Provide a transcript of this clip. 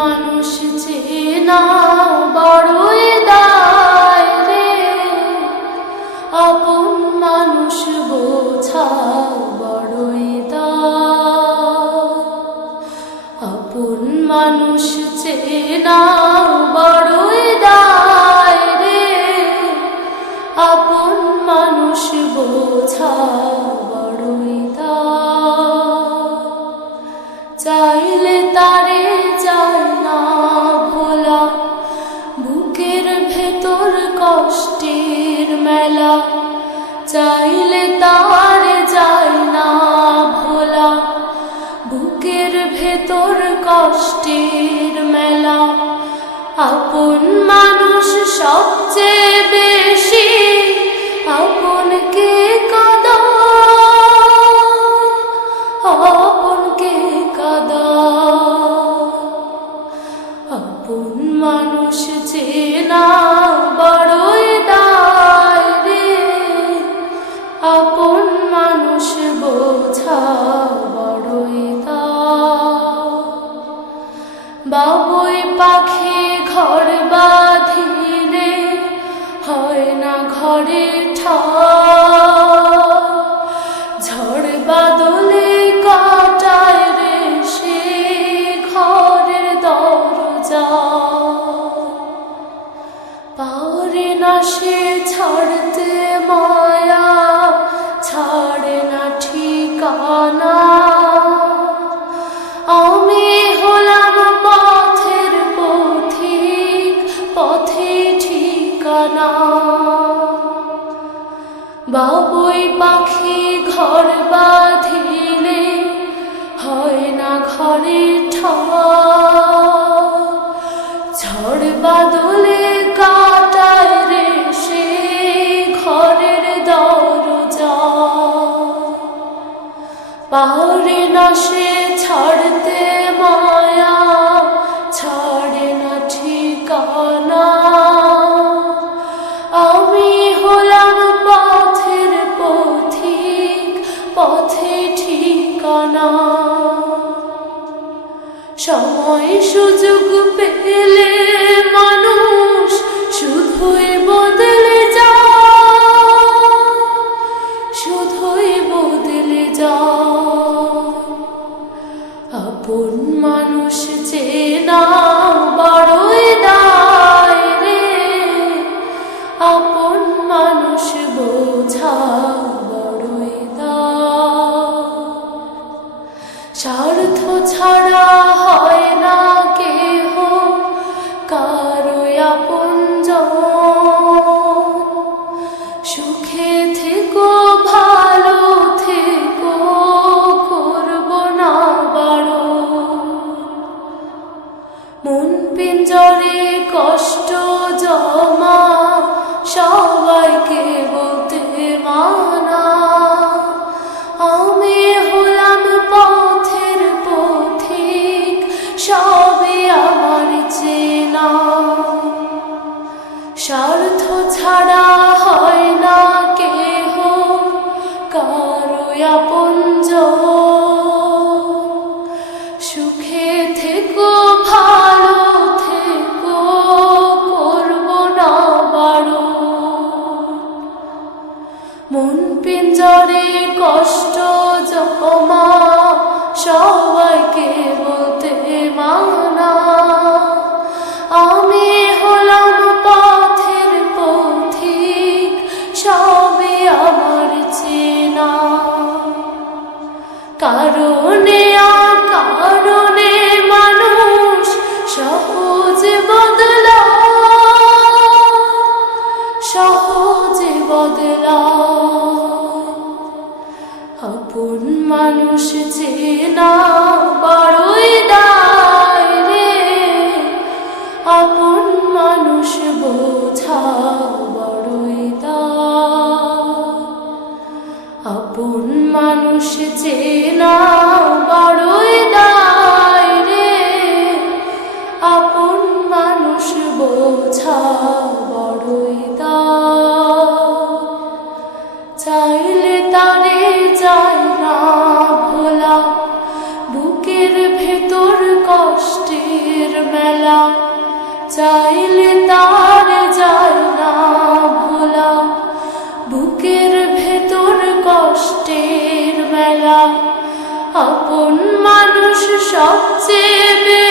মানুষ চেনা বড়ই দায় রে, আপন মানুষ বোঝা বড়ই দায়। আপন মানুষ চেনা বড়ই দায় রে, আপন মানুষ বোঝা বড়ই দায়। চাইলে তারে যায় না ভোলা, বুকের ভেতর কষ্টের মেলা। চাইলে তারে যায় না ভোলা, বুকের ভেতর কষ্টের মেলা। আপন মানুষ সবচেয়ে বেশি আপনকে কাঁদায়, আপনকে কাঁদায়। আপন মানুষ চেনা বড়ই দায় রে, আপন মানুষ বোঝা বড়ই দায়। বাবুই পাখি ঘর বাঁধিলে হয় না ঘরে ঠাই, ঝড় বাদলে কাটায় রে সে ঘরের দরজা। পারে না সে ছাড়তে মায়া, ছাড়ে না ঠিকানা। আমি হলাম পথের পথিক, পথে ঠিকানা। বাবুই পাখি ঘর বাঁধিলে হয় না ঘরে ঠাই, ঝড় বাদলে কাটায় রে সে ঘরের দরজা। পারে না সে ছাড়তে মায়া, ছাড়ে না ঠিকানা। আমি হলাম পথের পথিক, পথে ঠিকানা। সময় সুযোগ পেলে মানুষ শুধুই বদলে যায়, শুধুই বদলে যায়। আপন মানুষ চেনা বড়ই দায় রে, আপন মানুষ বোঝা বড়ই দায়। স্বার্থ ছাড়া হয় না কেহ কারো আপনজন, সুখে থেকো ভালো থেকো করব না বারণ। মন পিঞ্জরে কষ্ট জমা সবাইকে বলতে মানা। আমি হলাম পথের পথিক, সবে আমার চেনা। স্বার্থ ছাড়া হয় না কেহ কারো আপনজন, সুখে থেকো ভালো থেকো করব না বারণ। মন পিঞ্জরে কষ্ট জমা সবাইকে বলতে মানা। আমি হলাম পথের পথিক, সবে আমার চেনা। কারণে অকারণে মানুষ সহজে বদলায়, সহজে বদলায়। আপন মানুষ চেনা বড়ই দায় রে, আপন মানুষ বোঝা বড়ই দায়। আপন মানুষ চেনা বড়ই দায় রে, আপন মানুষ বোঝা বড়ই দায়। চাইলে তারে যায় না ভোলা, বুকের ভেতর কষ্টের মেলা, চাইলে তার যায় না ভোলা, বুকের ভেতর কষ্টের মেলা। আপন মানুষ সবচেয়ে